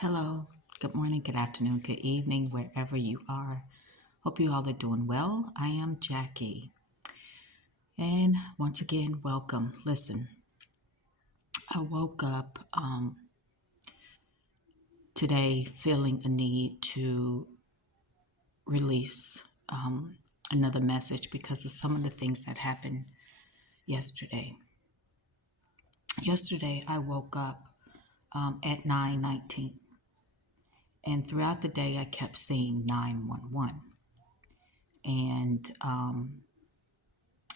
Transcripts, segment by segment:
Hello, good morning, good afternoon, good evening, wherever you are. Hope you all are doing well. I am Jackie. And once again, welcome. Listen, I woke up today feeling a need to release another message because of some of the things that happened yesterday. Yesterday, I woke up at 9:19, and throughout the day, I kept seeing 911.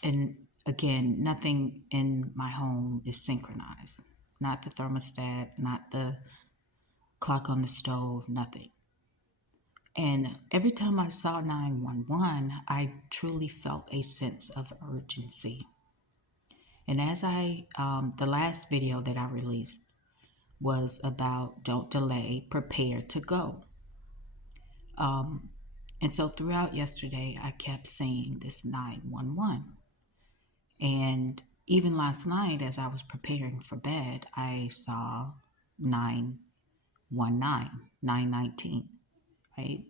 And again, nothing in my home is synchronized. Not the thermostat, not the clock on the stove, nothing. And every time I saw 911, I truly felt a sense of urgency. And the last video that I released was about don't delay, prepare to go. And so throughout yesterday, I kept saying this 911. And even last night, as I was preparing for bed, I saw 919, 919, right?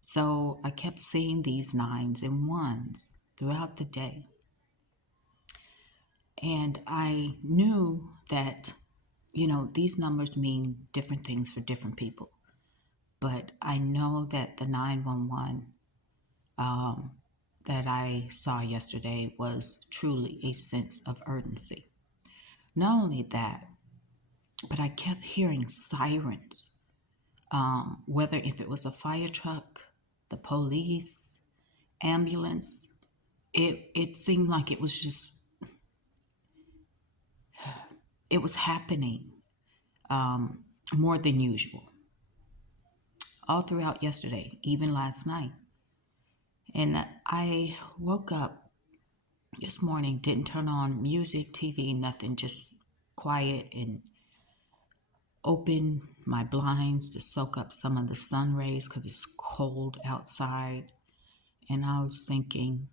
So I kept seeing these nines and ones throughout the day. And I knew that, these numbers mean different things for different people. But I know that the 911 that I saw yesterday was truly a sense of urgency. Not only that, but I kept hearing sirens, whether if it was a fire truck, the police, ambulance. It seemed like it was happening more than usual all throughout yesterday, even last night. And I woke up this morning, didn't turn on music, TV, nothing, just quiet, and open my blinds to soak up some of the sun rays because it's cold outside. And I was thinking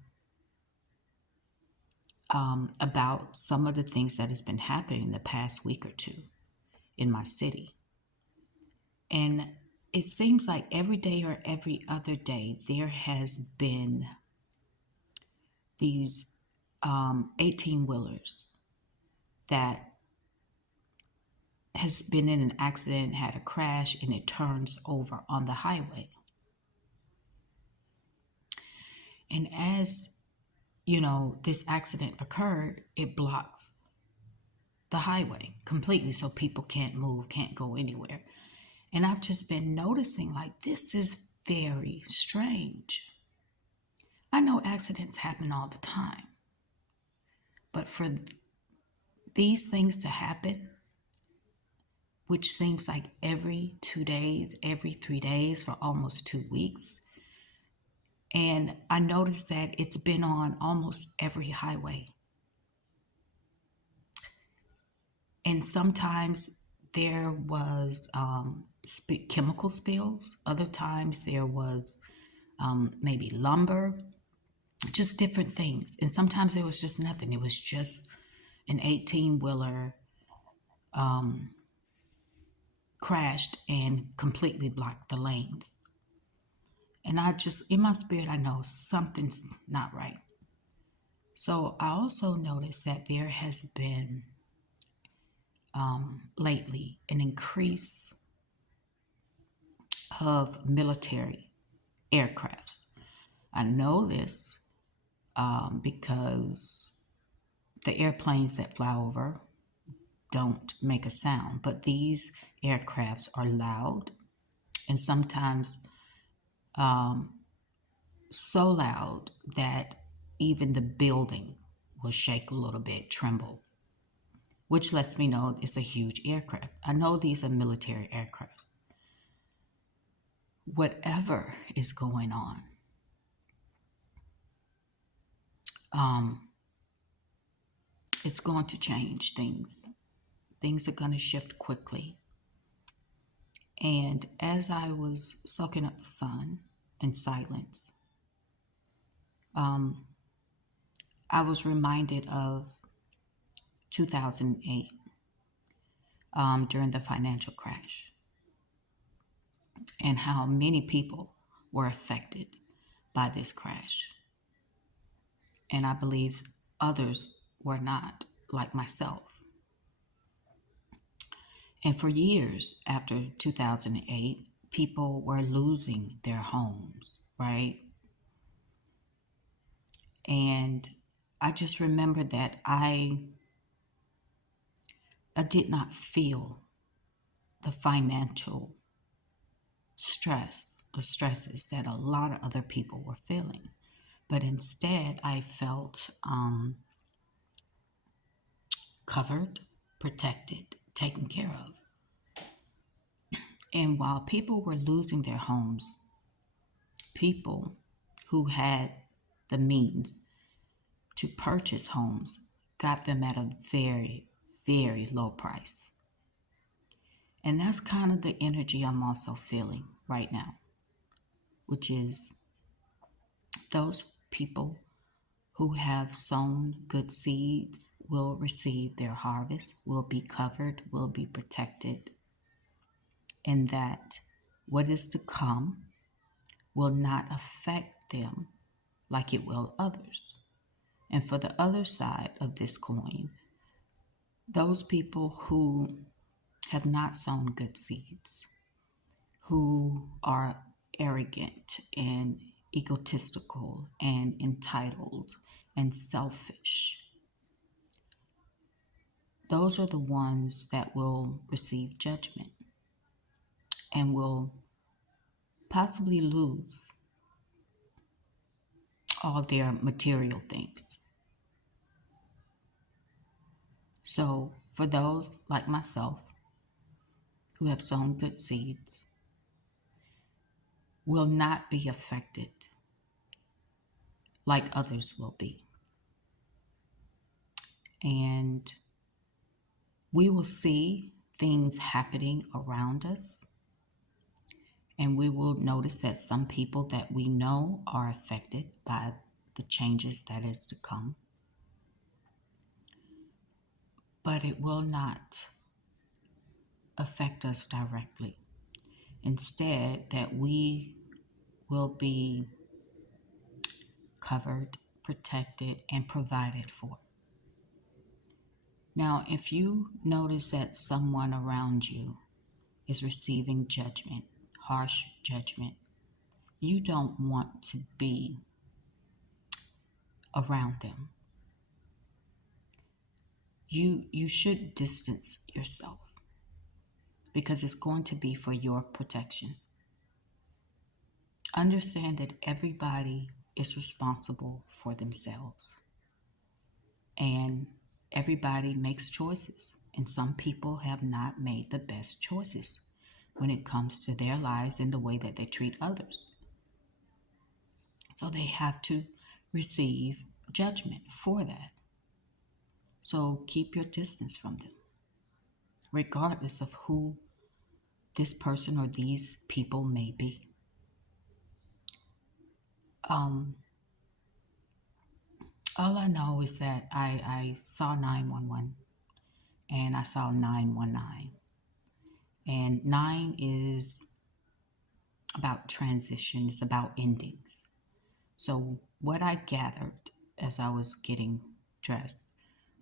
about some of the things that has been happening the past week or two in my city. And it seems like every day or every other day, there has been these 18-wheelers that has been in an accident, had a crash, and it turns over on the highway. And as this accident occurred, it blocks the highway completely so people can't move, can't go anywhere. And I've just been noticing like this is very strange. I know accidents happen all the time, but for these things to happen, which seems like every 2 days, every 3 days for almost 2 weeks, and I noticed that it's been on almost every highway. And sometimes there was chemical spills. Other times there was maybe lumber, just different things. And sometimes there was just nothing. It was just an 18-wheeler crashed and completely blocked the lanes. And in my spirit, I know something's not right. So I also noticed that there has been lately an increase of military aircrafts. I know this because the airplanes that fly over don't make a sound, but these aircrafts are loud and sometimes so loud that even the building will shake a little bit, tremble, which lets me know it's a huge aircraft. I know these are military aircrafts. Whatever is going on, it's going to change things. Things are going to shift quickly. And as I was soaking up the sun in silence, I was reminded of 2008 during the financial crash. and how many people were affected by this crash. And I believe others were not, like myself. And for years after 2008, people were losing their homes, right? And I just remember that I did not feel the financial stress or stresses that a lot of other people were feeling. But instead, I felt covered, protected, taken care of. And while people were losing their homes, people who had the means to purchase homes got them at a very, very low price. And that's kind of the energy I'm also feeling right now, which is those people who have sown good seeds will receive their harvest, will be covered, will be protected, and that what is to come will not affect them like it will others. And for the other side of this coin, those people who have not sown good seeds, who are arrogant and egotistical and entitled and selfish, those are the ones that will receive judgment and will possibly lose all their material things. So, for those like myself who have sown good seeds, will not be affected like others will be. And we will see things happening around us, and we will notice that some people that we know are affected by the changes that is to come. But it will not affect us directly. Instead, that we will be covered, protected, and provided for. Now, if you notice that someone around you is receiving judgment, harsh judgment, you don't want to be around them. You should distance yourself because it's going to be for your protection. Understand that everybody is responsible for themselves, and everybody makes choices, and some people have not made the best choices when it comes to their lives and the way that they treat others. So they have to receive judgment for that. So keep your distance from them, regardless of who this person or these people may be. All I know is that I saw 911 and I saw 919. And 9 is about transition, it's about endings. So what I gathered as I was getting dressed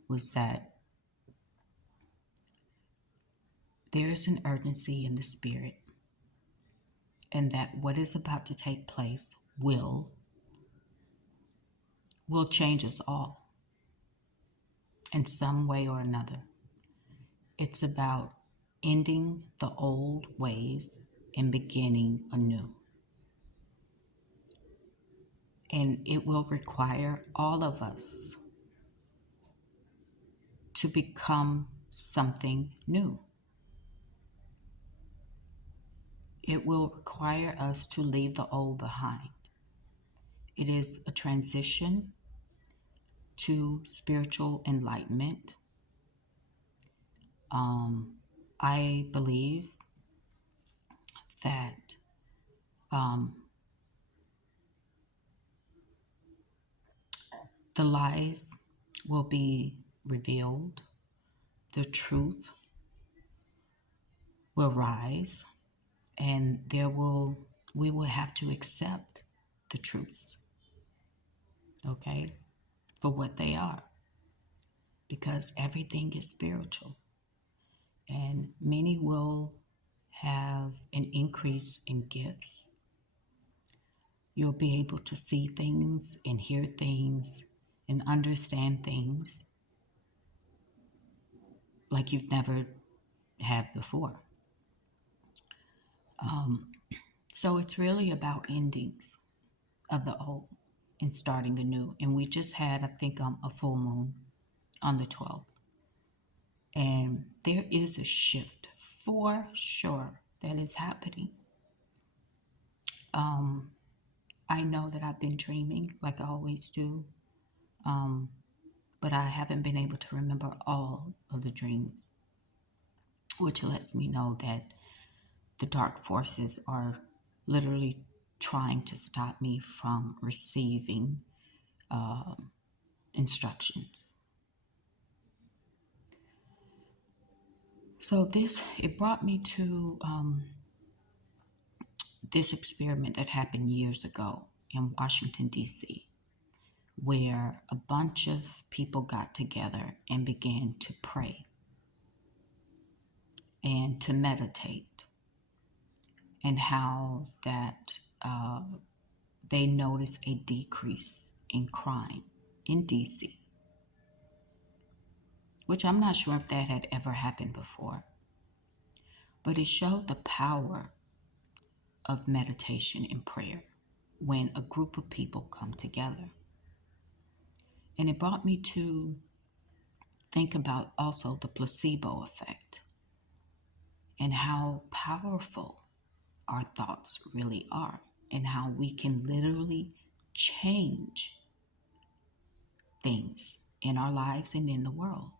was that there is an urgency in the spirit, and that what is about to take place will change us all in some way or another. It's about ending the old ways and beginning anew. And it will require all of us to become something new. It will require us to leave the old behind. It is a transition to spiritual enlightenment. I believe that the lies will be revealed, the truth will rise, And we will have to accept the truths, okay, for what they are, because everything is spiritual. And many will have an increase in gifts. You'll be able to see things and hear things and understand things like you've never had before. So it's really about endings of the old and starting anew. And we just had, I think, a full moon on the 12th. And there is a shift for sure that is happening. I know that I've been dreaming like I always do, but I haven't been able to remember all of the dreams, which lets me know that the dark forces are literally trying to stop me from receiving instructions. So it brought me to this experiment that happened years ago in Washington, D.C., where a bunch of people got together and began to pray and to meditate, and how that they noticed a decrease in crime in DC, which I'm not sure if that had ever happened before. But it showed the power of meditation and prayer when a group of people come together. And it brought me to think about also the placebo effect and how powerful our thoughts really are, and how we can literally change things in our lives and in the world.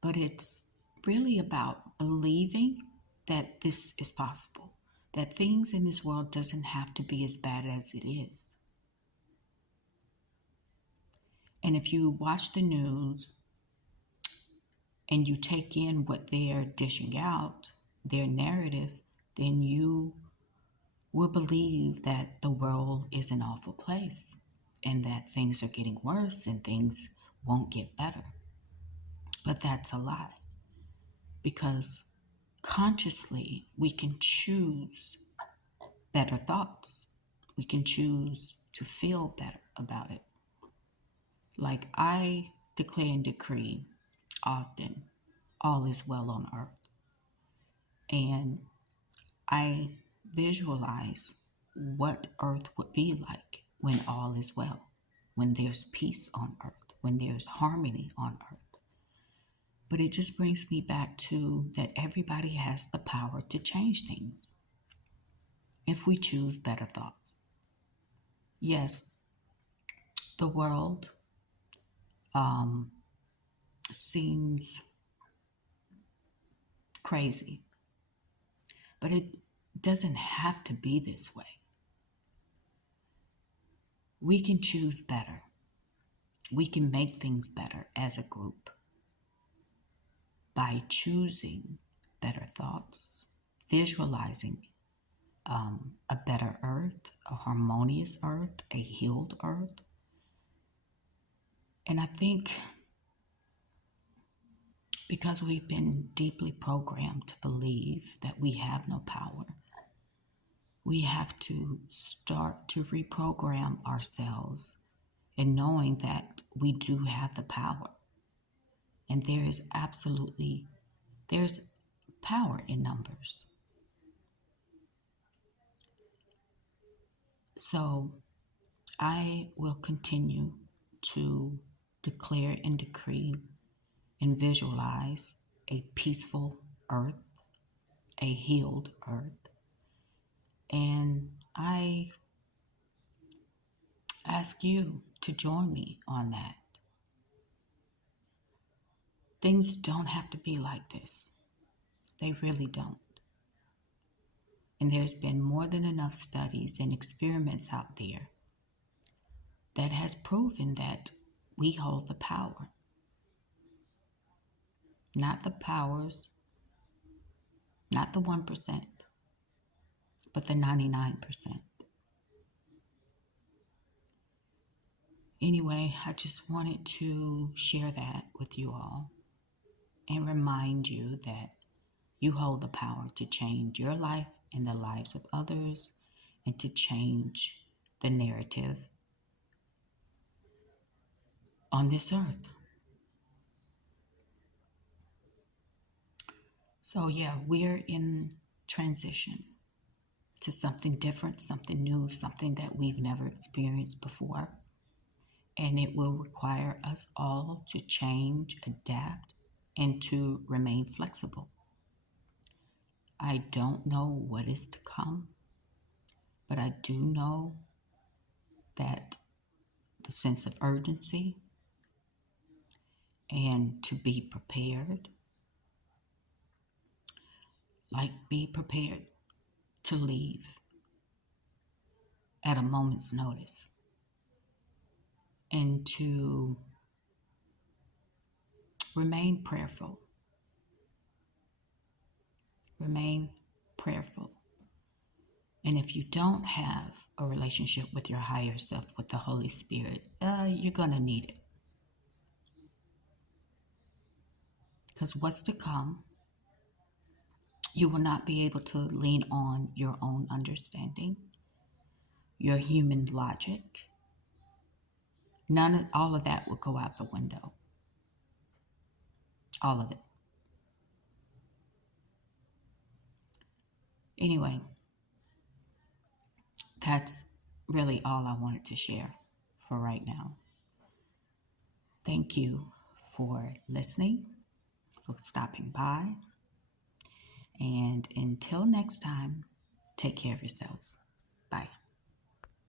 But it's really about believing that this is possible, that things in this world doesn't have to be as bad as it is. And if you watch the news and you take in what they're dishing out, their narrative, then you will believe that the world is an awful place and that things are getting worse and things won't get better. But that's a lie, because consciously we can choose better thoughts. We can choose to feel better about it. Like I declare and decree often, all is well on earth. And I visualize what earth would be like when all is well, when there's peace on earth, when there's harmony on earth. But it just brings me back to that everybody has the power to change things if we choose better thoughts. Yes, the world seems crazy, but it doesn't have to be this way. We can choose better. We can make things better as a group by choosing better thoughts, visualizing a better earth, a harmonious earth, a healed earth. And I think because we've been deeply programmed to believe that we have no power, we have to start to reprogram ourselves in knowing that we do have the power. And there's power in numbers. So I will continue to declare and decree and visualize a peaceful earth, a healed earth. And I ask you to join me on that. Things don't have to be like this. They really don't. And there's been more than enough studies and experiments out there that has proven that we hold the power. Not not the 1%, but the 99%. Anyway, I just wanted to share that with you all and remind you that you hold the power to change your life and the lives of others and to change the narrative on this earth. So, yeah, we're in transition to something different, something new, something that we've never experienced before. And it will require us all to change, adapt, and to remain flexible. I don't know what is to come, but I do know that the sense of urgency and to be prepared, like be prepared to leave at a moment's notice and to remain prayerful. Remain prayerful. And if you don't have a relationship with your higher self, with the Holy Spirit, you're going to need it. Because what's to come, you will not be able to lean on your own understanding, your human logic. All of that will go out the window. All of it. Anyway, that's really all I wanted to share for right now. Thank you for listening, for stopping by. And until next time, take care of yourselves.